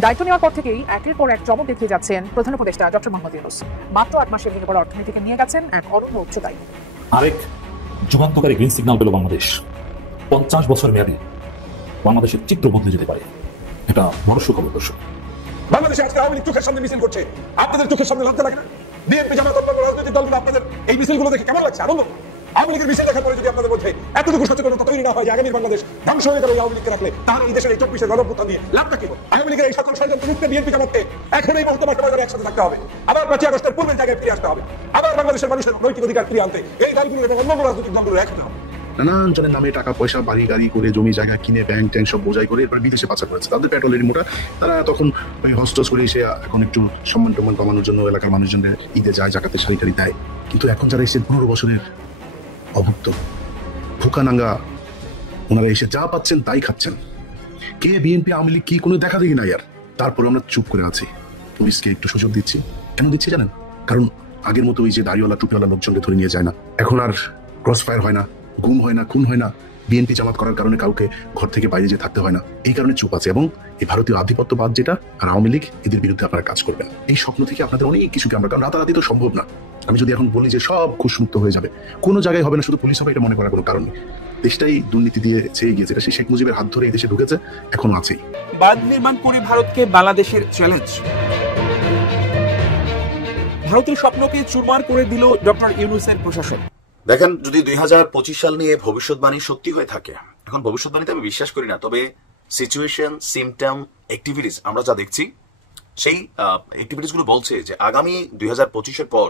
দায়িত্ব নেওয়ার পর থেকেই একের পর এক চমক দেখিয়ে যাচ্ছেন প্রধান উপদেষ্টা ডক্টর মোহাম্মদ ইউনূস। মাত্র 8 মাসে ভেঙে পড়া অর্থনীতিকে নিয়ে গেছেন এক অনন্য উচ্চতায়। আরেক যুগান্তকারী গ্রিন সিগন্যাল পেল বাংলাদেশ। 50 বছর মেয়াদী বাংলাদেশের চিত্র বদলে যেতে পারে। এটা বড় সুখবর দর্শক। বাংলাদেশে আজকে আওয়ামী লীগ চোখের সামনে মিছিল করছে, আপনাদের চোখের সামনে লজ্জা লাগে না? বিএনপি জামাত অন্যান্য রাজনৈতিক দলগুলো আপনাদের এই মিছিলগুলো দেখে কেমন লাগছে? আনন্দ? আওয়ামী লীগের মিছিল দেখার পরে যদি আপনাদের মধ্যে এতটুকু সচেতনতা তৈরি না হয় যে আগামীর বাংলাদেশ ধ্বংস হয়ে গেলে আওয়ামী লীগকে রাখলে, তাহলে এই দেশের এই 24-এর গণঅভ্যুত্থান দিয়ে লাভটা কি? আওয়ামী লীগের এই সকল ষড়যন্ত্র রুখতে বিএনপি জামাতকে এখন এই মুহূর্তে বাস্তবায়নে একসাথে থাকতে হবে। আবার 5 আগস্টের পূর্বের জায়গায় ফিরে আসতে হবে। আবার বাংলাদেশের মানুষের নৈতিক অধিকার ফিরিয়ে আনতে এই দলগুলো এবং অন্যান্য রাজনৈতিক দলগুলো এক হতে হবে। নানান জনের নামে টাকা পয়সা বাড়ি গাড়ি করে জমি জায়গা কিনে ব্যাংক ট্যাঙ্ক সব বোঝাই করে এরপর বিদেশে পাচার করেছে। তাদের পেট্রোলের মোটা, তারা তখন ওই হস্টস করে এসে এখন একটু সম্মান টম্মান কমানোর জন্য এলাকার মানুষজনদের ঈদে যায়, জাকাতে শাড়ি টাড়ি দেয়। কিন্তু এখন যারা এসে 15 বছরের অভুক্ত ভুকানাঙ্গা, ওনারা এসে যা পাচ্ছেন তাই খাচ্ছেন। কে বিএনপি আওয়ামী লীগ কি কোনো দেখা দেখি নাই আর। তারপরে আমরা চুপ করে আছি। পুলিশকে একটু সুযোগ দিচ্ছি। কেন দিচ্ছি জানেন? কারণ আগের মতো ওই যে দাড়িওয়ালা টুপিওয়ালা লোকজনকে ধরে নিয়ে যায় না, এখন আর ক্রস ফায়ার হয় না, গুম হয় না, খুন হয় না। বিএনপি জামাত করার কারণে কাউকে ঘর থেকে বাইরে যেয়ে থাকতে হয় না। এই কারণে চুপ আছে। এবং এই ভারতীয় আধিপত্যবাদ যেটা আর আওয়ামী লীগ, এদের বিরুদ্ধে আপনারা কাজ করবেন। এই স্বপ্ন থেকে আপনাদের অনেক কিছুকে আমরা, কারণ রাতারাতি তো সম্ভব না। আমি যদি এখন বলি যে সব ঘুষমুক্ত হয়ে যাবে, কোনো জায়গায় হবে না, শুধু পুলিশ হবে, এটা মনে করার কোনো কারণ নেই। দেশটাই দুর্নীতি দিয়ে ছেয়ে গিয়েছে। এটা সেই শেখ মুজিবের হাত ধরে এই দেশে ঢুকেছে, এখনো আছেই। বাঁধ নির্মাণ করে ভারতকে বাংলাদেশের চ্যালেঞ্জ। ভারতের স্বপ্নকে চুরমার করে দিল ডক্টর ইউনূসের প্রশাসন। দেখেন, যদি 2025 সাল নিয়ে ভবিষ্যৎবাণী সত্যি হয়ে থাকে, এখন ভবিষ্যৎবাণীতে আমি বিশ্বাস করি না, তবে সিচুয়েশন, সিমটম, অ্যাক্টিভিটিস আমরা যা দেখছি, সেই অ্যাক্টিভিটিস গুলো বলছে যে আগামী 2025-এর পর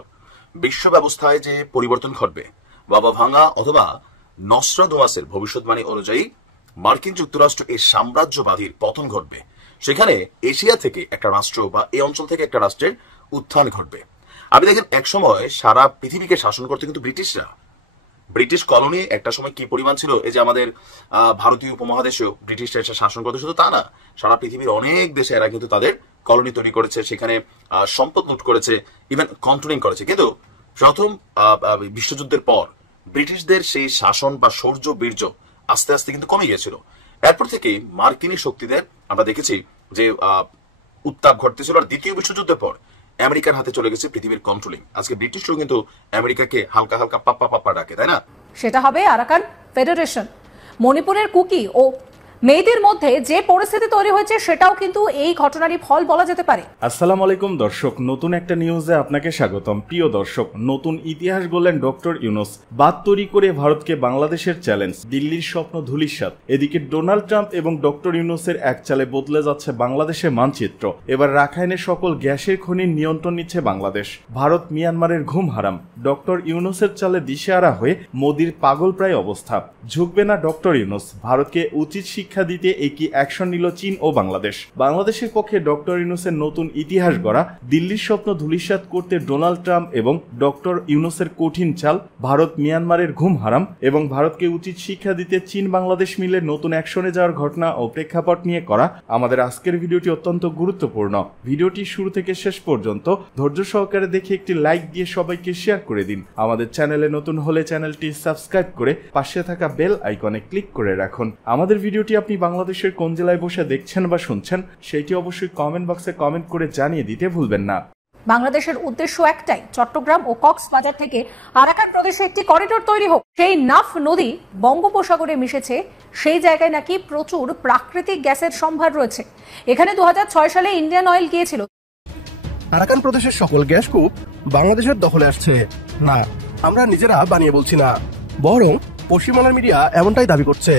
বিশ্ব ব্যবস্থায় যে পরিবর্তন ঘটবে, বাবা ভাঙা অথবা নস্ট্রাডামাসের ভবিষ্যৎবাণী অনুযায়ী মার্কিন যুক্তরাষ্ট্র এই সাম্রাজ্যবাদীর পতন ঘটবে। সেখানে এশিয়া থেকে একটা রাষ্ট্র বা এই অঞ্চল থেকে একটা রাষ্ট্রের উত্থান ঘটবে। আপনি দেখেন, এক সময় সারা পৃথিবীকে শাসন করতে কিন্তু ব্রিটিশরা, ব্রিটিশ কলোনি একটা সময় কি পরিমাণ ছিল। এই যে আমাদের ভারতীয় উপমহাদেশেও ব্রিটিশরা এসে শাসন করতে, শুধু তা না, সারা পৃথিবীর অনেক দেশে এরা কিন্তু তাদের কলোনি তৈরি করেছে, সেখানে সম্পদ লুট করেছে, ইভেন কন্ট্রোলিং করেছে। কিন্তু প্রথম বিশ্বযুদ্ধের পর ব্রিটিশদের সেই শাসন বা শৌর্য বীর্য আস্তে আস্তে কিন্তু কমে গিয়েছিল। এরপর থেকে মার্কিনী শক্তিদের আমরা দেখেছি যে উত্তাপ ঘটতেছিল। আর দ্বিতীয় বিশ্বযুদ্ধের পর আমেরিকার হাতে চলে গেছে পৃথিবীর কন্ট্রোলিং। আজকে ব্রিটিশরাও কিন্তু আমেরিকাকে হালকা হালকা পাপ্পা পাপ্পা ডাকে, তাই না? সেটা হবে আরাকান ফেডারেশন। মণিপুরের কুকি ও মেয়েদের মধ্যে যে পরিস্থিতি তৈরি হয়েছে, সেটাও কিন্তু এই ঘটনারই ফল বলা যেতে পারে। আসসালামু আলাইকুম দর্শক, নতুন একটা নিউজে আপনাকে স্বাগতম। প্রিয় দর্শক, নতুন ইতিহাস গড়লেন ডক্টর ইউনূস। বাঁধ তৈরি করে ভারতকে বাংলাদেশের চ্যালেঞ্জ, দিল্লির স্বপ্ন ধূলিসাৎ। এদিকে ডোনাল্ড ট্রাম্প এবং ডক্টর ইউনূসের এক চালে বদলে যাচ্ছে বাংলাদেশের মানচিত্র। এবার রাখাইনের সকল গ্যাসের খনির নিয়ন্ত্রণ নিচ্ছে বাংলাদেশ। ভারত মিয়ানমারের ঘুম হারাম। ডক্টর ইউনূসের চালে দিশেহারা হয়ে মোদির পাগল প্রায় অবস্থা। ঝুঁকবে না ডক্টর ইউনূস। ভারতকে উচিত শিক্ষা দিতে একই অ্যাকশন নিল চীন ও বাংলাদেশ। বাংলাদেশের পক্ষে ডক্টর ইউনূসের নতুন ইতিহাস গড়া, দিল্লির স্বপ্ন ধূলিসাৎ করতে ডোনাল্ড ট্রাম্প এবং ডক্টর ইউনূসের কঠিন চাল, ভারত মিয়ানমারের ঘুম হারাম এবং ভারতকে উচিত শিক্ষা দিতে চীন বাংলাদেশ মিলে নতুন অ্যাকশনে যাওয়ার ঘটনা ও প্রেক্ষাপট নিয়ে করা আমাদের আজকের ভিডিওটি অত্যন্ত গুরুত্বপূর্ণ। ভিডিওটি শুরু থেকে শেষ পর্যন্ত ধৈর্য সহকারে দেখে একটি লাইক দিয়ে সবাইকে শেয়ার করে দিন। আমাদের চ্যানেলে নতুন হলে চ্যানেলটি সাবস্ক্রাইব করে পাশে থাকা বেল আইকনে ক্লিক করে রাখুন। আমাদের ভিডিওটি আপনি বাংলাদেশের কোন জেলায় বসে দেখছেন বা শুনছেন, সেটি অবশ্যই কমেন্ট বক্সে কমেন্ট করে জানিয়ে দিতে ভুলবেন না। বাংলাদেশের উদ্দেশ্য একটাই, চট্টগ্রাম ও কক্সবাজার থেকে আরাকান প্রদেশে একটি করিডোর তৈরি হোক। সেই নাফ নদী বঙ্গোপসাগরে মিশেছে, সেই জায়গায় নাকি প্রচুর প্রাকৃতিক গ্যাসের সম্ভার রয়েছে। এখানে 2006 সালে ইন্ডিয়ান অয়েল গিয়েছিল। আরাকান প্রদেশের সকল গ্যাস কূপ বাংলাদেশের দখলে আসছে। না, আমরা নিজেরা বানিয়ে বলছি না, বরং পশ্চিমবাংলার মিডিয়া এমনটাই দাবি করছে।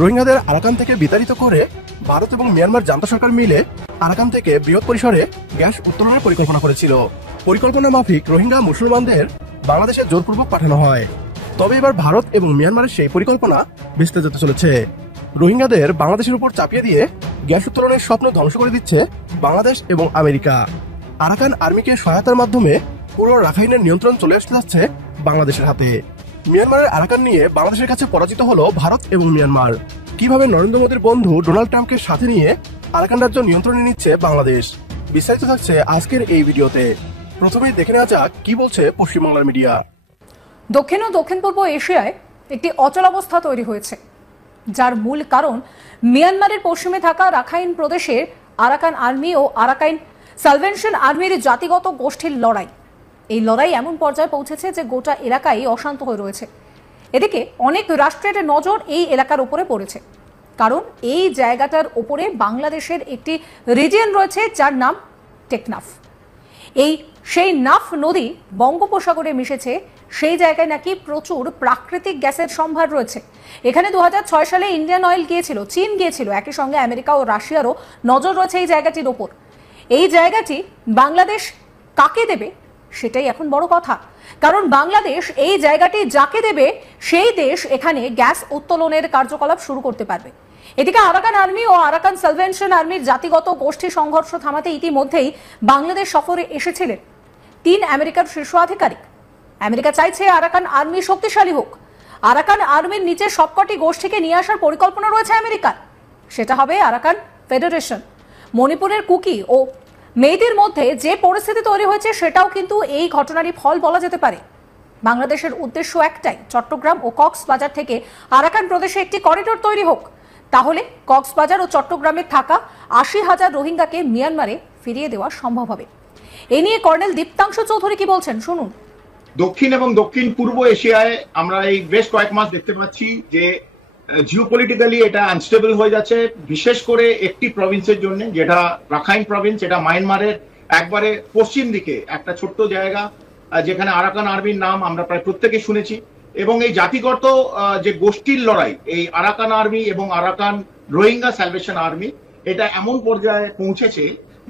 রোহিঙ্গাদের আরাকান থেকে বিতাড়িত করে ভারত এবং মিয়ানমার জান্তা সরকার মিলে আরাকান থেকে বৃহৎ পরিসরে গ্যাস উত্তোলনের পরিকল্পনা করেছিল। পরিকল্পনা মাফিক রোহিঙ্গা মুসলমানদের বাংলাদেশে জোরপূর্বক পাঠানো হয়। তবে এবার ভারত এবং মিয়ানমারের সেই পরিকল্পনা ভেস্তে যেতে চলেছে। রোহিঙ্গাদের বাংলাদেশের উপর চাপিয়ে দিয়ে গ্যাস উত্তোলনের স্বপ্ন ধ্বংস করে দিচ্ছে বাংলাদেশ এবং আমেরিকা। আরাকান আর্মিকে সহায়তার মাধ্যমে পুরো রাখাইনের নিয়ন্ত্রণ চলে আসতে যাচ্ছে বাংলাদেশের হাতে। মিয়ানমারের আরাকান নিয়ে বাংলাদেশের কাছে পরাজিত হলো ভারত এবং মিয়ানমার। কিভাবে নরেন্দ্র মোদীর বন্ধু ডোনাল্ড ট্রাম্পকে সাথে নিয়ে আরাকান রাজ্য নিয়ন্ত্রণে নিচ্ছে বাংলাদেশ, বিস্তারিত থাকছে আজকের এই ভিডিওতে। প্রথমেই দেখে নেওয়া যাক কি বলছে পশ্চিমবাংলার মিডিয়া। দক্ষিণ ও দক্ষিণ পূর্ব এশিয়ায় একটি অচলাবস্থা তৈরি হয়েছে, যার মূল কারণ মিয়ানমারের পশ্চিমে থাকা রাখাইন প্রদেশের আরাকান আর্মি ও আরাকান সালভেনশন আর্মির জাতিগত গোষ্ঠীর লড়াই। এই লড়াই এমন পর্যায়ে পৌঁছেছে যে গোটা এলাকায় অশান্ত হয়ে রয়েছে। এদিকে অনেক রাষ্ট্রের নজর এই এলাকার উপরে পড়েছে, কারণ এই জায়গাটার উপরে বাংলাদেশের একটি রিজিয়ন রয়েছে যার নাম টেকনাফ। সেই নাফ নদী বঙ্গোপসাগরে মিশেছে, সেই জায়গায় নাকি প্রচুর প্রাকৃতিক গ্যাসের সম্ভার রয়েছে। এখানে 2006 সালে ইন্ডিয়ান অয়েল গিয়েছিল, চীন গিয়েছিল, একই সঙ্গে আমেরিকা ও রাশিয়ারও নজর রয়েছে এই জায়গাটির ওপর। এই জায়গাটি বাংলাদেশ কাকে দেবে সেটাই এখন বড় কথা, কারণ বাংলাদেশ এই জায়গাটি যাকে দেবে সেই দেশ এখানে গ্যাস উত্তোলনের কার্যকলাপ শুরু করতে পারবে। এদিকে আরাকান আর্মি ও আরাকান সালভেনশন আর্মির জাতিগত গোষ্ঠী সংঘর্ষ থামাতে ইতিমধ্যেই বাংলাদেশ সফরে এসেছিলেন 3 আমেরিকার শীর্ষ আধিকারিক। আমেরিকা চাইছে আরাকান আর্মি শক্তিশালী হোক। আরাকান আর্মির নিচে সবকটি গোষ্ঠীকে নিয়ে আসার পরিকল্পনা রয়েছে আমেরিকার। সেটা হবে আরাকান ফেডারেশন। মণিপুরের কুকি ও মেয়েদের মধ্যে যে পরিস্থিতি তৈরি হয়েছে সেটাও কিন্তু এই ঘটনারই ফল বলা যেতে পারে। বাংলাদেশের উদ্দেশ্য একটাই, চট্টগ্রাম ও কক্সবাজার থেকে আরাকান প্রদেশে একটি করিডোর তৈরি হোক। তাহলে কক্সবাজার ও চট্টগ্রামে থাকা 80,000 রোহিঙ্গাকে মিয়ানমারে ফিরিয়ে দেওয়া সম্ভব হবে। এ নিয়ে কর্নেল দীপ্তাংশু চৌধুরী কি বলছেন শুনুন। দক্ষিণ এবং দক্ষিণ পূর্ব এশিয়ায় আমরা এই বেশ কয়েক মাস দেখতে পাচ্ছি যে জিওপলিটিক্যালি এটা আনস্টেবল হয়ে যাচ্ছে, বিশেষ করে একটি প্রভিন্সের জন্য, যেটা রাখাইন প্রভিন্স। এটা মায়ানমারের একবারে পশ্চিম দিকে একটা ছোট্ট জায়গা, যেখানে আরাকান আর্মির নাম আমরা প্রায় প্রত্যেকে শুনেছি। এবং এই জাতিগত যে গোষ্ঠীর লড়াই, এই আরাকান আর্মি এবং আরাকান রোহিঙ্গা স্যালভেশন আর্মি, এটা এমন পর্যায়ে পৌঁছেছে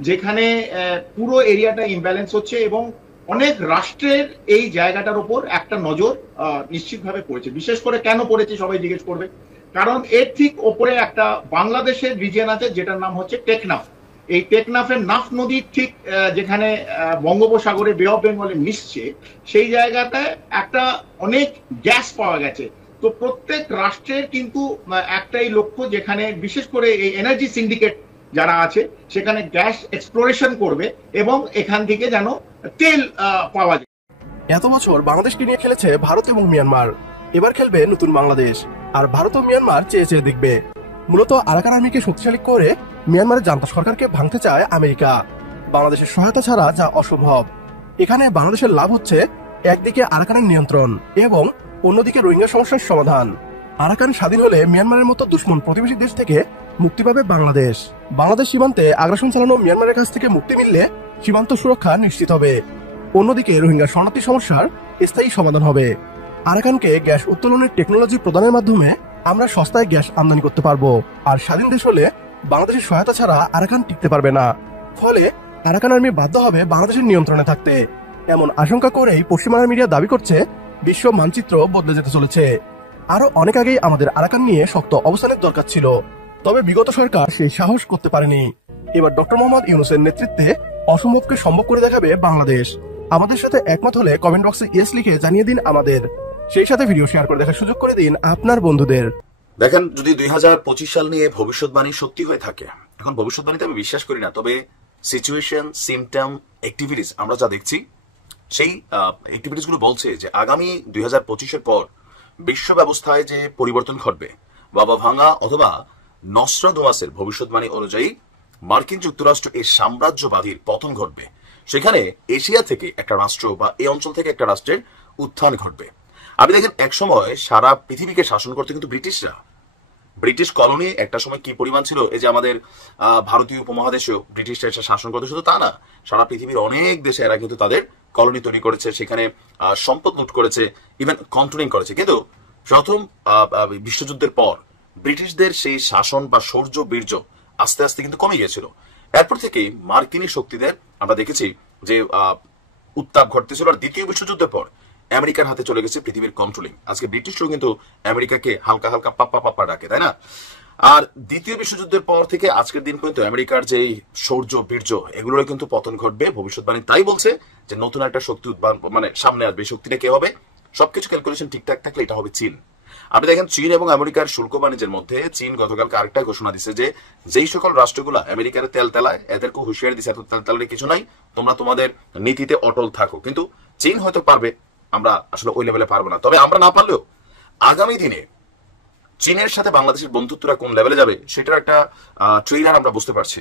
যেখানে পুরো এরিয়াটা ইমব্যালেন্স হচ্ছে এবং অনেক রাষ্ট্রের এই জায়গাটার উপর একটা নজর নিশ্চিতভাবে পড়েছে। বিশেষ করে কেন পড়েছে সবাই জিজ্ঞেস করবে, কারণ এর ঠিক ওপরে একটা বাংলাদেশের রিজিয়ন আছে যেটার নাম হচ্ছে টেকনাফ। এই টেকনাফের নাফ নদীর ঠিক যেখানে বঙ্গোপসাগরে বে অফ বেঙ্গলে মিশছে, সেই জায়গাটায় একটা অনেক গ্যাস পাওয়া গেছে। তো প্রত্যেক রাষ্ট্রের কিন্তু একটাই লক্ষ্য, যেখানে বিশেষ করে এই এনার্জি সিন্ডিকেট যারা আছে সেখানে গ্যাস এক্সপ্লোরেশন করবে এবং এখান থেকে যেন তেল পাওয়া যায়। এত বছর বাংলাদেশকে নিয়ে খেলেছে ভারত এবং মিয়ানমার, এবার খেলবে নতুন বাংলাদেশ। আর ভারত ও মিয়ানমার চেয়ে চেয়ে দেখবে। মূলত আরাকান আর্মিকে শক্তিশালী করে মিয়ানমারের জান্তা সরকারকে ভাঙতে চায় আমেরিকা। বাংলাদেশের সহায়তা ছাড়া যা অসম্ভব। এখানে বাংলাদেশের লাভ হচ্ছে একদিকে আরাকানের নিয়ন্ত্রণ এবং অন্যদিকে রোহিঙ্গা সমস্যার সমাধান। আরাকান স্বাধীন হলে মিয়ানমারের মতো দুশ্মন প্রতিবেশী দেশ থেকে মুক্তি পাবে বাংলাদেশ। বাংলাদেশ সীমান্তে আগ্রাসন চালানো মিয়ানমারের কাছ থেকে মুক্তি মিললে সীমান্ত সুরক্ষা নিশ্চিত হবে। অন্যদিকে রোহিঙ্গা শরণার্থী সমস্যার স্থায়ী সমাধান হবে। আরাকানকে গ্যাস উত্তোলনের টেকনোলজি প্রদানের মাধ্যমে আমরা সস্তায় গ্যাস আমদানি করতে পারবো। আর স্বাধীন দেশ হলে বাংলাদেশের সহায়তা ছাড়া আরাকান টিকতে পারবে না। ফলে আরাকান আর্মি বাধ্য হবে বাংলাদেশের নিয়ন্ত্রণে থাকতে। এমন আশঙ্কা করেই পশ্চিমার মিডিয়া দাবি করছে বিশ্ব মানচিত্র বদলে যেতে চলেছে। আরো অনেক আগেই আমাদের আরাকান নিয়ে শক্ত অবস্থানের দরকার ছিল, তবে বিগত সরকার সেই সাহস করতে পারেনি। এবার ডক্টর মোহাম্মদ ইউনূসের নেতৃত্বে অসম্ভবকে সম্ভব করে দেখাবে বাংলাদেশ। আমাদের সাথে একমত হলে কমেন্ট বক্সে ইয়েস লিখে জানিয়ে দিন আমাদের। সেই সাথে ভিডিও শেয়ার করে দেখার সুযোগ করে দিন আপনার বন্ধুদের। দেখেন, যদি 2025 সাল নিয়ে ভবিষ্যৎবাণী সত্যি হয়ে থাকে, এখন ভবিষ্যৎবাণীতে আমি বিশ্বাস করি না, তবে সিচুয়েশন, সিমটম, অ্যাক্টিভিটিস আমরা যা দেখছি, সেই অ্যাক্টিভিটিস গুলো বলছে যে আগামী 2025-এর পর বিশ্ব ব্যবস্থায় যে পরিবর্তন ঘটবে, বাবা ভাঙা অথবা নস্ট্রাডামাসের ভবিষ্যৎবাণী অনুযায়ী মার্কিন যুক্তরাষ্ট্র এর সাম্রাজ্যবাদীর পতন ঘটবে। সেখানে এশিয়া থেকে একটা রাষ্ট্র বা এই অঞ্চল থেকে একটা রাষ্ট্রের উত্থান ঘটবে। আপনি দেখেন, এক সময় সারা পৃথিবীকে শাসন করতে কিন্তু ব্রিটিশরা, ব্রিটিশ কলোনি একটা সময় কি পরিমাণ ছিল। এই যে আমাদের ভারতীয় উপমহাদেশেও ব্রিটিশরা এসে শাসন করতে, শুধু তা না, সারা পৃথিবীর অনেক দেশে এরা কিন্তু তাদের কলোনি তৈরি করেছে, সেখানে সম্পদ লুট করেছে, ইভেন কন্ট্রোলিং করেছে। কিন্তু প্রথম বিশ্বযুদ্ধের পর ব্রিটিশদের সেই শাসন বা শৌর্য বীর্য আস্তে আস্তে কিন্তু কমে গিয়েছিল। এরপর থেকে মার্কিনী শক্তিদের আমরা দেখেছি যে উত্তাপ ঘটতেছিল। আর দ্বিতীয় বিশ্বযুদ্ধের পর আমেরিকার হাতে চলে গেছে পৃথিবীর কন্ট্রোলিং। আজকে ব্রিটিশরাও কিন্তু আমেরিকাকে হালকা হালকা পাপ্পা পাপ্পা ডাকে, তাই না? আর দ্বিতীয় বিশ্বযুদ্ধের পর থেকে আজকের দিন পর্যন্ত আমেরিকার যে শৌর্য বীর্য, এগুলোর কিন্তু পতন ঘটবে। ভবিষ্যৎবাণী তাই বলছে যে নতুন একটা শক্তি মানে সামনে আসবে। শক্তিটা কে হবে? সবকিছু ক্যালকুলেশন ঠিকঠাক থাকলে এটা হবে চীন। আপনি দেখেন, চীন এবং আমেরিকার শুল্ক বাণিজ্যের মধ্যে চীন গতকালকে আরেকটা ঘোষণা দিচ্ছে যে যেই সকল রাষ্ট্রগুলো আমেরিকার তেল তেলায়, এদেরকে হুঁশিয়ারি দিচ্ছে এত তেল তেলার কিছু নাই, তোমরা তোমাদের নীতিতে অটল থাকো। কিন্তু চীন হয়তো পারবে, আমরা আসলে ওই লেভেলে পারবো না। তবে আমরা না পারলেও আগামী দিনে চীনের সাথে বাংলাদেশের বন্ধুত্বটা কোন লেভেলে যাবে সেটার একটা ট্রেইলার আমরা বুঝতে পারছি।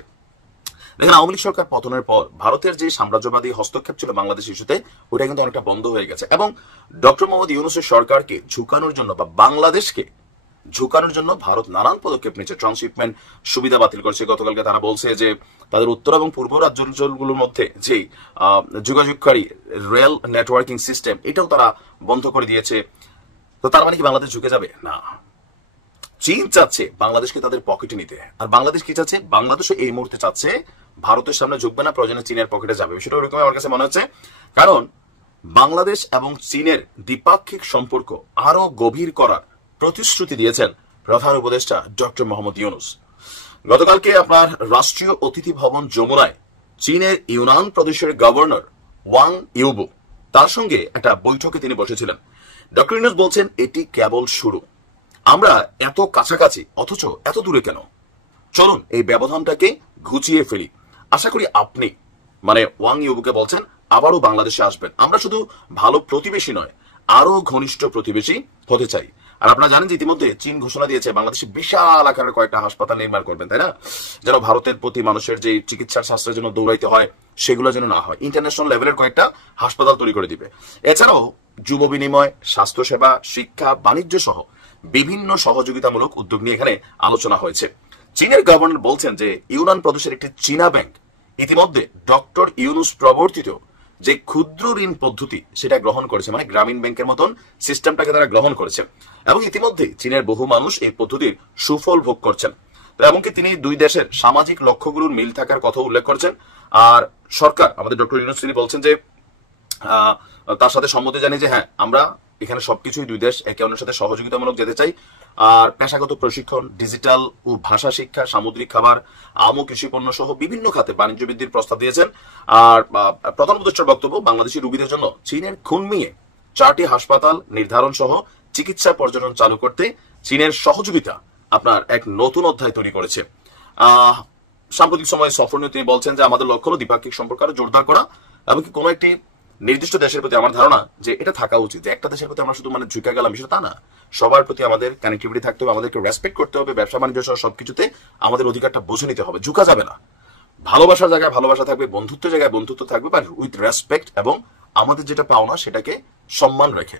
দেখেন, আওয়ামী লীগ সরকার পতনের পর ভারতের যে সাম্রাজ্যবাদী হস্তক্ষেপ ছিল বাংলাদেশ ইস্যুতে, ওটা কিন্তু অনেকটা বন্ধ হয়ে গেছে। এবং ডক্টর মোহাম্মদ ইউনূসের সরকারকে ঝুঁকানোর জন্য বা বাংলাদেশকে ঝুঁকানোর জন্য ভারত নানান পদক্ষেপ নিচ্ছে। ট্রান্সশিপমেন্ট সুবিধা বাতিল করছে। গতকালকে তারা বলছে যে তাদের উত্তর এবং পূর্ব রাজ্যাঞ্চলগুলোর মধ্যে যে যোগাযোগকারী রেল নেটওয়ার্কিং সিস্টেম, এটাও তারা বন্ধ করে দিয়েছে। তো তার মানে কি বাংলাদেশ ঝুঁকে যাবে? না। চীন চাচ্ছে বাংলাদেশকে তাদের পকেটে নিতে, আর বাংলাদেশ কি চাচ্ছে? বাংলাদেশও এই মুহূর্তে চাচ্ছে ভারতের সামনে ঝুঁকবে না, প্রয়োজনে চীনের পকেটে যাবে। বিষয়টা ওরকম আমার কাছে মনে হচ্ছে, কারণ বাংলাদেশ এবং চীনের দ্বিপাক্ষিক সম্পর্ক আরো গভীর করার প্রতিশ্রুতি দিয়েছেন প্রধান উপদেষ্টা ডক্টর মোহাম্মদ ইউনূস। গতকালকে আপনার রাষ্ট্রীয় অতিথি ভবন যমুনায় চীনের ইউনান প্রদেশের গভর্নর ওয়াং ইউবু, তার সঙ্গে একটা বৈঠকে তিনি বসেছিলেন। ডক্টর ইউনূস বলছেন এটি কেবল শুরু, আমরা এত কাছাকাছি অথচ এত দূরে কেন? চলুন এই ব্যবধানটাকে ঘুচিয়ে ফেলি। আশা করি আপনি, মানে ওয়াং ইউবুকে বলছেন, আবারও বাংলাদেশে আসবেন। আমরা শুধু ভালো প্রতিবেশী নয়, আরো ঘনিষ্ঠ প্রতিবেশী হতে চাই। আর আপনারা জানেন যে ইতিমধ্যে চীন ঘোষণা দিয়েছে বাংলাদেশে বিশাল আকারের কয়েকটা হাসপাতাল নির্মাণ করবেন, তাই না? যেন ভারতের প্রতি মানুষের যে চিকিৎসার শাস্ত্রের জন্য দৌড়াইতে হয় সেগুলো যেন না হয়, ইন্টারন্যাশনাল লেভেলের কয়েকটা হাসপাতাল তৈরি করে দিবে। এছাড়াও যুব বিনিময়, স্বাস্থ্যসেবা, শিক্ষা, বাণিজ্য সহ বিভিন্ন সহযোগিতামূলক উদ্যোগ নিয়ে এখানে আলোচনা হয়েছে। চীনের গভর্নর বলছেন যে ইউনান প্রদেশের একটি চীনা ব্যাংক ইতিমধ্যে ডক্টর ইউনূস প্রবর্তিত যে ক্ষুদ্র ঋণ পদ্ধতি সেটা গ্রহণ করেছে, মানে গ্রামীণ ব্যাংকের মতন সিস্টেমটাকে তারা গ্রহণ করেছে। এবং ইতিমধ্যে চীনের বহু মানুষ এই পদ্ধতির সুফল ভোগ করছেন। এমনকি তিনি দুই দেশের সামাজিক লক্ষ্যগুলোর মিল থাকার কথা উল্লেখ করছেন। আর সরকার, আমাদের ডক্টর ইউনূস, তিনি বলছেন যে তার সাথে সম্মতি জানিয়ে যে হ্যাঁ, আমরা এখানে সবকিছুই দুই দেশ একে অন্যের সাথে সহযোগিতামূলক যেতে চাই। আর পেশাগত প্রশিক্ষণ, ডিজিটাল ও ভাষা শিক্ষা, সামুদ্রিক খাবার, আম ও কৃষি পণ্য সহ বিভিন্ন খাতে বাণিজ্য বৃদ্ধির প্রস্তাব দিয়েছেন। আর প্রধান উপদেষ্টার বক্তব্য, বাংলাদেশি রোগীদের জন্য চীনের খুনমিয়ে 4টি হাসপাতাল নির্ধারণ সহ চিকিৎসা পর্যটন চালু করতে চীনের সহযোগিতা আপনার এক নতুন অধ্যায় তৈরি করেছে। সাম্প্রতিক সময়ে সফর নিয়ে তিনি বলছেন যে আমাদের লক্ষ্য হলো দ্বিপাক্ষিক সম্পর্ক আরো জোরদার করা, এমনকি কোনো একটি নির্দিষ্ট দেশের প্রতি আমার ধারণা যে এটা থাকা উচিত যে একটা দেশের প্রতি আমরা শুধু মানে ঝুঁকে গেলাম, বিষয়টা তা না। সবার প্রতি আমাদের কানেক্টিভিটি থাকতে হবে, আমাদেরকে রেসপেক্ট করতে হবে, ব্যবসা বাণিজ্য সহ সবকিছুতে আমাদের অধিকারটা বুঝে নিতে হবে, ঝুঁকা যাবে না। ভালোবাসার জায়গায় ভালোবাসা থাকবে, বন্ধুত্বের জায়গায় বন্ধুত্ব থাকবে, বাট উইথ রেসপেক্ট, এবং আমাদের যেটা পাওনা সেটাকে সম্মান রেখে।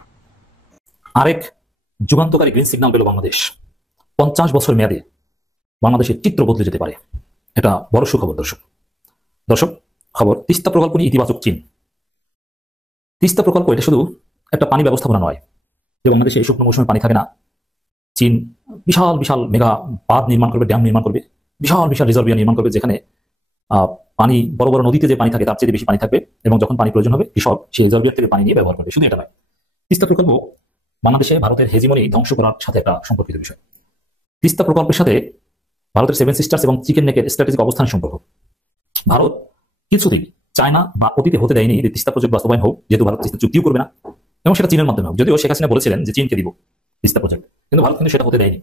আরেক যুগান্তকারী গ্রিন সিগন্যাল পেল বাংলাদেশ। 50 বছর মেয়াদে বাংলাদেশের চিত্র বদলে যেতে পারে, এটা বড় সুখবর। দর্শক খবর, তিস্তা প্রকল্প নিয়ে ইতিবাচক চীন। তিস্তা প্রকল্প এটা শুধু একটা পানি ব্যবস্থাপনা নয় যে বাংলাদেশে এই শুকনো মৌসুমে পানি থাকে না। চীন বিশাল বিশাল মেগা বাঁধ নির্মাণ করবে, ড্যাম নির্মাণ করবে, বিশাল বিশাল রিজার্ভিয়ার নির্মাণ করবে, যেখানে পানি বড় বড় নদীতে যে পানি থাকে তার চেয়ে বেশি পানি থাকবে, এবং যখন পানি প্রয়োজন হবে কৃষক সেই রিজার্ভিয়ার থেকে পানি নিয়ে ব্যবহার করবে। শুধু এটা নয়, তিস্তা প্রকল্প বাংলাদেশে ভারতের হেজিমনি ধ্বংস করার সাথে একটা সম্পর্কিত বিষয়। তিস্তা প্রকল্পের সাথে ভারতের 7 সিস্টার্স এবং চিকেন নেকের স্ট্র্যাটেজিক অবস্থানের সম্পর্ক। ভারত কিছুতেই চায় না বা অতীতে হতে দেয়নি যে তিস্তা প্রজেক্ট বাস্তবায়ন হোক, যেহেতু ভারত তিস্তা চুক্তিও করবে না, এবং সেটা চীনের মাধ্যমে হোক। যদিও শেখ হাসিনা বলেছিলেন যে চীনকে দিব তিস্তা প্রজেক্ট, কিন্তু ভারত কিন্তু সেটা হতে দেয়নি।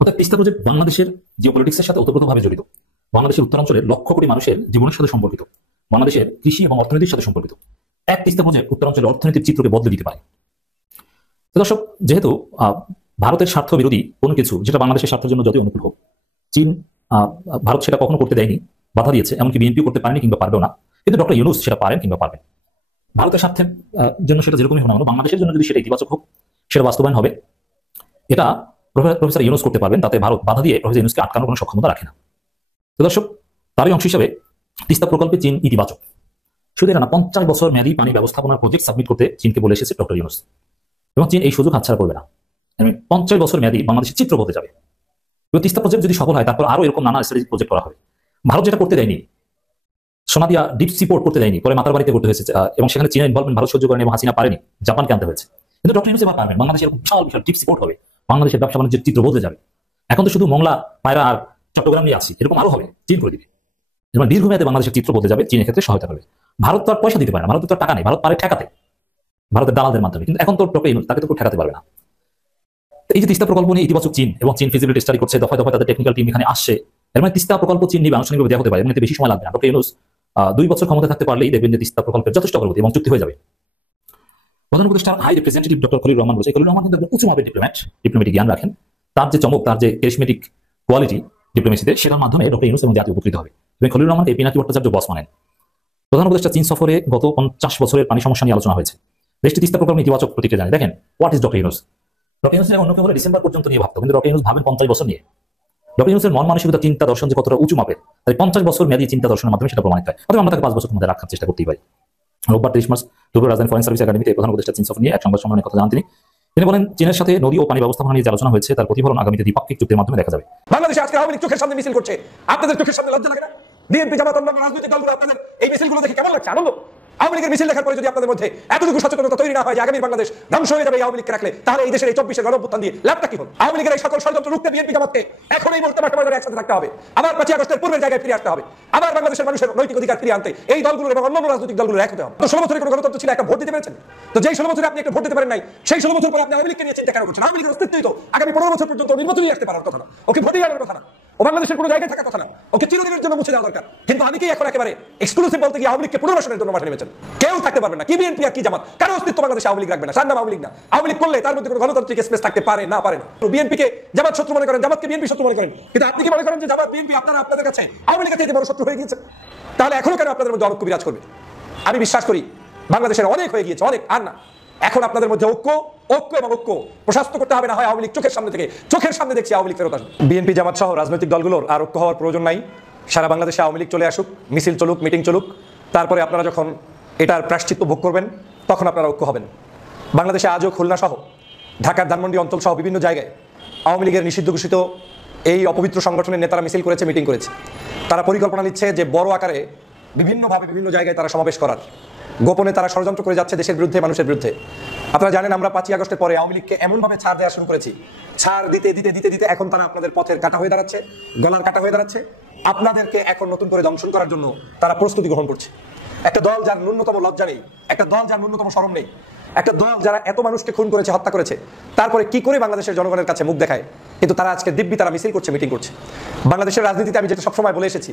অর্থাৎ তিস্তা প্রজেক্ট বাংলাদেশের জিওপলিটিক্সের সাথে ওতপ্রোতভাবে জড়িত, বাংলাদেশের উত্তরাঞ্চলের লক্ষ কোটি মানুষের জীবনের সাথে সম্পর্কিত, বাংলাদেশের কৃষি এবং অর্থনীতির সাথে সম্পর্কিত। এক তিস্তা প্রজেক্ট উত্তরাঞ্চলের অর্থনীতির চিত্রকে বদলে দিতে পারে। দর্শক, যেহেতু ভারতের স্বার্থ বিরোধী কোনো কিছু যেটা বাংলাদেশের স্বার্থের জন্য যতই অনুকূল হোক, চীন ভারত সেটা কখনো করতে দেয়নি, বাধা দিয়েছে, এমনকি বিএনপি করতে পারেনি কিংবা পারবেও না। কিন্তু ডক্টর ইউনূস সেটা পারেন কিংবা পারবেন। ভারতের স্বার্থের জন্য সেটা যেরকমই হোক না কেন, বাংলাদেশের জন্য যদি সেটা ইতিবাচক হোক, সেটা বাস্তবায়ন হবে। এটা প্রফেসর ইউনূস করতে পারবেন, তাতে ভারত বাধা দিয়ে প্রফেসর ইউনূসকে আটকানোর কোনো সক্ষমতা রাখে না। তো দর্শক, তারই অংশ হিসাবে তিস্তা প্রকল্পে চীন ইতিবাচক। শুধু এটা না, 50 বছর মেয়াদী পানি ব্যবস্থাপনার প্রজেক্ট সাবমিট করতে চীনকে বলে এসেছে ডক্টর ইউনূস, এবং চীন এই সুযোগ হাতছাড়া করবে না। 50 বছর মেয়াদী বাংলাদেশের চিত্র বদলে যাবে। তিস্তা প্রজেক্ট যদি সফল হয়, তারপর আরো এরকম নানা স্ট্র্যাটেজিক প্রজেক্ট করা হবে। ভারত যেটা করতে দেয়নি, সোনাদিয়া ডিপ সি পোর্ট করতে দেয়নি, পরে মাতার বাড়িতে করতে হয়েছে, এবং সেখানে চীনের ইনভলভমেন্ট ভারত সহ্য করেনি এবং হাসিনা পারেনি, জাপানকে আনতে হয়েছে। কিন্তু ডক্টর ইউনূস এবার পারবেন, বাংলাদেশের বিশাল বিশাল ডিপ সি পোর্ট হবে, বাংলাদেশের ব্যবসা বাণিজ্যের চিত্র বদলে যাবে। এখন তো শুধু মংলা, পায়রা আর চট্টগ্রাম নিয়ে আছি, এরকম আরো হবে, চীন করে দিবে। এবং দীর্ঘমেয়াদে বাংলাদেশের চিত্র বদলে যাবে, চীনের ক্ষেত্রে সহায়তা করবে। ভারত তো আর পয়সা দিতে পারে না, ভারতের তো টাকা নেই, ভারত পারে ঠেকাতে, ভারতের দালালদের মাধ্যমে। কিন্তু এখন তো ডক্টর ইউনূস তাকে তো ঠেকাতে পারবে না। এই যে তিস্তা প্রকল্প নিয়ে ইতিবাচক চীন, এবং চীন ফিজিবিলিটি স্টাডি করছে, দফায় দফায় তাদের টেকনিক্যাল টিম এখানে আসছে, এর মানে তিস্তা প্রকল্প চীন নিয়ে আনুষ্ঠানিকভাবে দেওয়া হতে পারে, এমনিতে বেশি সময় লাগবে না। ডক্টর ইউনূস 2 বছর ক্ষমতা থাকতে পারলেই দেখবেন যে তিস্তা প্রকল্পের যথেষ্ট অগ্রগতি এবং চুক্তি হয়ে যাবে। প্রধান উপদেষ্টা high representative doctor Khalil Rahman বলেছে, খলিল রহমান কিন্তু উঁচু মাপের ডিপ্লোম্যাটিক জ্ঞান রাখেন। তার যে চমক, তার যে ক্যারিসমেটিক কোয়ালিটি, ডিপ্লোমেসিতে, সেটার মাধ্যমে ডক্টর ইউনূস এবং জাতি উপকৃত হবে। এবং খলিলুর রহমানকে পিনাকি ভট্টাচার্য বস মানেন। প্রধান উপদেষ্টা চীন সফরে গত 50 বছরের পানি সমস্যা নিয়ে আলোচনা হয়েছে। দেশটি তিস্তা প্রকল্পে ইতিবাচক প্রতিক্রিয়া জানায়। দেখেন, what is doctor Yunus? Doctor Yunus অন্য কেউ বলে ডিসেম্বর পর্যন্ত নিয়ে ভাবতো, কিন্তু ডক্টর ইউনূস ভাবেন 50 বছর নিয়ে। ডক্টর ইউনূসের মন মানসিকতা, চিন্তা দর্শন যে কতটা উঁচু মাপের, তাই 50 বছর মেয়াদী চিন্তা দর্শনের মাধ্যমে সেটা প্রমাণিত হয়। অথবা আমরা তাকে 5 বছর মধ্যে রাখার চেষ্টা করতেই পারি। রোববার 23 মার্চ দুপুরে রাজধানী ফরেন সার্ভিস একাডেমিতে প্রধান উপদেষ্টা চীন সফর নিয়ে এক সংবাদ সম্মেলনে কথা জানান তিনি বলেন, চীনের সাথে নদী ও পানি ব্যবস্থাপনা নিয়ে যে আলোচনা হয়েছে তার প্রতিফলন আগামীতে দ্বিপাক্ষিক চুক্তির মাধ্যমে দেখা যাবে। বাংলাদেশে আজকে আওয়ামী লীগ চোখের সামনে মিছিল করছে, আপনাদের চোখের সামনে লজ্জা লাগে না? বিএনপি, জামাত, অন্যান্য রাজনৈতিক দলগুলো আপনাদের এই মিছিলগুলো দেখে কেমন লাগছে? আনন্দ? আওয়ামী লীগের মিছিল দেখার পরে যদি আপনাদের মধ্যে এতটুকু সচেতনতা তৈরি না হয় যে আগামী বাংলাদেশ ধ্বংস হয়ে যাবে এই আওয়ামী লীগকে রাখলে, তাহলে এই দেশের এই 24-এর গণঅভ্যুত্থান দিয়ে লাভটা কি হল? আওয়ামী লীগের এই সকল ষড়যন্ত্র রুখতে বিএনপি, জামাতকে এখন এই মুহূর্তে মাঠে ময়দানে একসাথে থাকতে হবে। আবার 5 আগস্টের পূর্বের জায়গায় ফিরে আসতে হবে। আবার বাংলাদেশের মানুষের নৈতিক অধিকার ফিরে আনতে এই দলগুলোর এবং অন্যান্য রাজনৈতিক দলগুলোর এক হতে হবে। তো 16 বছরের কোনো গণতন্ত্র ছিল, একটা ভোট দিতে পেরেছেন? তো যেই 16 বছরে আপনি একটা ভোট দিতে পারেন নাই, সেই 16 বছর পরে আপনি আওয়ামী লীগকে নিয়ে চিন্তা কেন করছেন? আওয়ামী লীগের অস্তিত্বই তো আগামী 15 বছর পর্যন্ত নির্বাচনই আসতে পারার কথা না, ওকে ভোটই আনার কথা না, ও বাংলাদেশের কোনো জায়গায় থাকার কথা না, ওকে চিরদিনের জন্য মুছে দেওয়া দরকার। কিন্তু আমি কি এখন একেবারে এক্সক্লুসিভ বলতে গিয়ে আওয়ামী লীগকে পুনর্বাসনের জন্য মাঠে নেমেছেন? কেউ থাকতে পারবে না, কি বিএনপি আর কি জামাত, কারো অস্তিত্ব বাংলাদেশে আওয়ামী লীগ রাখবে না। সার নাম আওয়ামী লীগ না। আওয়ামী লীগ করলে তার মধ্যে কোনো গণতান্ত্রিক স্পেস থাকতে পারে না। বিএনপিকে জামাত শত্রু মনে করেন, জামাতকে বিএনপি শত্রু মনে করেন, কিন্তু আপনি কি মনে করেন যে জামাত বিএনপি আপনারা আপনাদের কাছে আওয়ামী লীগের থেকে বড় শত্রু হয়ে গিয়েছে? তাহলে এখনো কেন আপনাদের মধ্যে ঐক্য বিরাজ করবে? আমি বিশ্বাস করি বাংলাদেশের অনেক হয়ে গিয়েছে, অনেক আর না। এখন আপনাদের মধ্যে ঐক্য এবং ঐক্য প্রশস্ত করতে হবে, না হয় আওয়ামী লীগ চোখের সামনে দেখছি আওয়ামী লীগ ফেরত আসবে। বিএনপি, জামাত সহ রাজনৈতিক দলগুলোর আর ঐক্য হওয়ার প্রয়োজন নাই। সারা বাংলাদেশে আওয়ামী লীগ চলে আসুক, মিছিল চলুক, মিটিং চলুক, তারপরে আপনারা যখন এটার প্রায়শ্চিত্ত ভোগ করবেন তখন আপনারা ঐক্য হবেন। বাংলাদেশে আজও খুলনা সহ ঢাকার ধানমন্ডি অঞ্চল সহ বিভিন্ন জায়গায় আওয়ামী লীগের নিষিদ্ধ ঘোষিত এই অপবিত্র সংগঠনের নেতারা মিছিল করেছে, মিটিং করেছে। তারা পরিকল্পনা নিচ্ছে যে বড় আকারে বিভিন্নভাবে বিভিন্ন জায়গায় তারা সমাবেশ করার। গোপনে তারা ষড়যন্ত্র করে যাচ্ছে দেশের বিরুদ্ধে, মানুষের বিরুদ্ধে। আপনারা জানেন আমরা 5 আগস্টের পরে আওয়ামী লীগকে এমনভাবে ছাড় দেওয়া শুরু করেছি, ছাড় দিতে দিতে দিতে দিতে এখন তারা আপনাদের পথের কাটা হয়ে দাঁড়াচ্ছে, গলার কাটা হয়ে দাঁড়াচ্ছে। আপনাদেরকে এখন নতুন করে দংশন করার জন্য তারা প্রস্তুতি গ্রহণ করছে। একটা দল যার ন্যূনতম লজ্জা নেই, একটা দল যার ন্যূনতম শরম নেই, একটা দল যারা এত মানুষকে খুন করেছে, হত্যা করেছে, তারপরে কি করে বাংলাদেশের জনগণের কাছে মুখ দেখায়? কিন্তু তারা আজকে দিব্যি তারা মিছিল করছে, মিটিং করছে। বাংলাদেশের রাজনীতিতে আমি যেটা সবসময় বলে এসেছি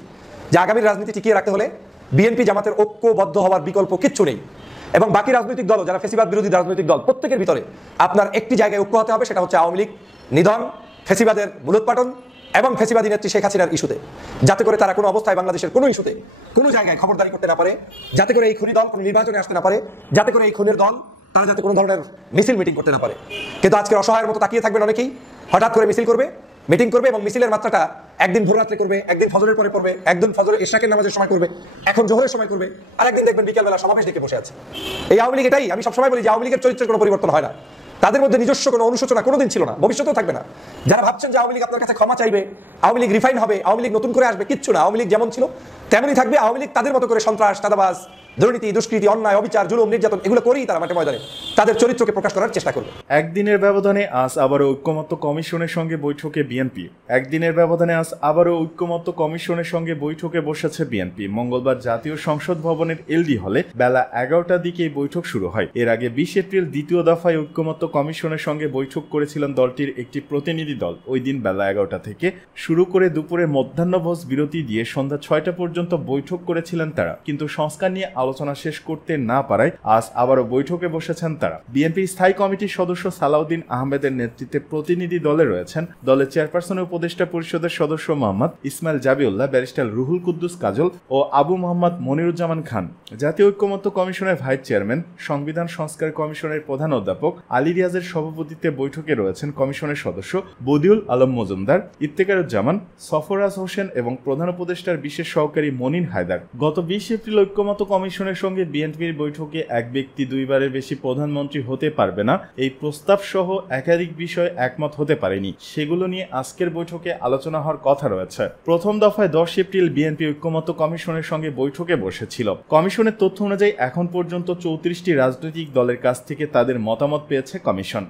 যে আগামীর রাজনীতি টিকিয়ে রাখতে হলে বিএনপি, জামাতের ঐক্যবদ্ধ হওয়ার বিকল্প কিচ্ছু নেই। এবং বাকি রাজনৈতিক দল, যারা ফেসিবাদ বিরোধী রাজনৈতিক দল, প্রত্যেকের ভিতরে আপনার একটি জায়গায় ঐক্য হতে হবে, সেটা হচ্ছে আওয়ামী লীগ নিধন, ফেসিবাদের মূলোৎপাটন এবং ফেসিবাদী নেত্রী শেখ হাসিনার ইস্যুতে, যাতে করে তারা কোনো অবস্থায় বাংলাদেশের কোনো ইস্যুতে কোনো জায়গায় খবরদারি করতে না পারে, যাতে করে এই খুনি দল কোনো নির্বাচনে আসতে না পারে, যাতে করে এই খুনের দল তারা যাতে কোনো ধরনের মিছিল মিটিং করতে না পারে। কিন্তু আজকে অসহায়ের মতো তাকিয়ে থাকবেন অনেকেই, হঠাৎ করে মিছিল করবে, মিটিং করবে এবং মিছিলের মাত্রাটা একদিন ভোর রাত্রে করবে, একদিন ফজরের পরে করবে, একদিন ফজরের ইশরাকের নামাজের সময় করবে, এখন জোহরের সময় করবে, আর একদিন দেখবেন বিকেলবেলা সমাবেশ ডেকে বসে আছে। এই আওয়ামী লীগ, এটাই আমি সবসময় বলি যে আওয়ামী লীগের চরিত্রের কোনো পরিবর্তন হয় না, তাদের মধ্যে নিজস্ব কোনো অনুশোচনা কোনোদিন ছিল না, ভবিষ্যতেও থাকবে না। যারা ভাবছেন যে আওয়ামী লীগ আপনার কাছে ক্ষমা চাইবে, আওয়ামী লীগ রিফাইন হবে, আওয়ামী লীগ নতুন করে আসবে, কিচ্ছু না। আওয়ামী লীগ যেমন ছিল তেমনই থাকবে। আওয়ামী লীগ তাদের মতো করে সন্ত্রাস, চাঁদাবাজ, দুর্নীতি, দুষ্কৃতি, অন্যায়, অবিচার, জুলুম, নির্যাতন এগুলো করেই তারা মাঠে ময়দানে তাদের চরিত্রকে প্রকাশ করার চেষ্টা করবে। একদিনের ব্যবধানে আজ আবারও ঐক্যমত্য কমিশনের সঙ্গে বৈঠকে বিএনপি। একদিনের ব্যবধানে আজ আবারও ঐক্যমত্য কমিশনের সঙ্গে বৈঠকে বসেছে বিএনপি। মঙ্গলবার জাতীয় সংসদ ভবনের এলডি হলে বেলা 11টার দিকে এই বৈঠক শুরু হয়। এর আগে 20 এপ্রিল দ্বিতীয় দফায় ঐক্যমত্য কমিশনের সঙ্গে বৈঠক করেছিলেন দলটির একটি প্রতিনিধি দল। ওই দিন বেলা 11টা থেকে শুরু করে দুপুরে মধ্যাহ্নভোজ বিরতি দিয়ে সন্ধ্যা 6টা পর্যন্ত বৈঠক করেছিলেন তারা, কিন্তু সংস্কার নিয়ে আলোচনা শেষ করতে না পারায় আজ আবারও বৈঠকে বসেছেন তারা। বিএনপি স্থায়ী কমিটির সদস্য সালাউদ্দিন আহমেদের নেতৃত্বে প্রতিনিধি দলে রয়েছেন দলের চেয়ারপারসন উপদেষ্টা পরিষদের সদস্য মোহাম্মদ ইসমাইল জাবিউল্লাহ, ব্যারিস্টার রুহুল কুদ্দুস কাজল ও আবু মোহাম্মদ মনিরুজ্জামান খান। জাতীয় ঐক্যমত্য কমিশনের ভাইস চেয়ারম্যান, সংবিধান সংস্কার কমিশনের প্রধান অধ্যাপক আলী রিয়াজের সভাপতিত্বে বৈঠকে রয়েছেন কমিশনের সদস্য বদিউল আলম মজুমদার, ইফতেখারুজ্জামান, সফরাজ হোসেন এবং প্রধান উপদেষ্টার বিশেষ সহকারী মনিন হায়দার। গত 20 এপ্রিল ঐক্যমত্য কমিশনের সঙ্গে বিএনপির বৈঠকে এক ব্যক্তি 2 বারের বেশি প্রধানমন্ত্রী হতে পারবে না, এই প্রস্তাব সহ একাধিক বিষয়ে একমত হতে পারেনি। সেগুলো নিয়ে আজকের বৈঠকে আলোচনা হওয়ার কথা রয়েছে। প্রথম দফায় 10 এপ্রিল বিএনপি ঐক্যমত্য কমিশনের সঙ্গে বৈঠকে বসেছিল। কমিশনের তথ্য অনুযায়ী এখন পর্যন্ত 34টি রাজনৈতিক দলের কাছ থেকে তাদের মতামত পেয়েছে কমিশন।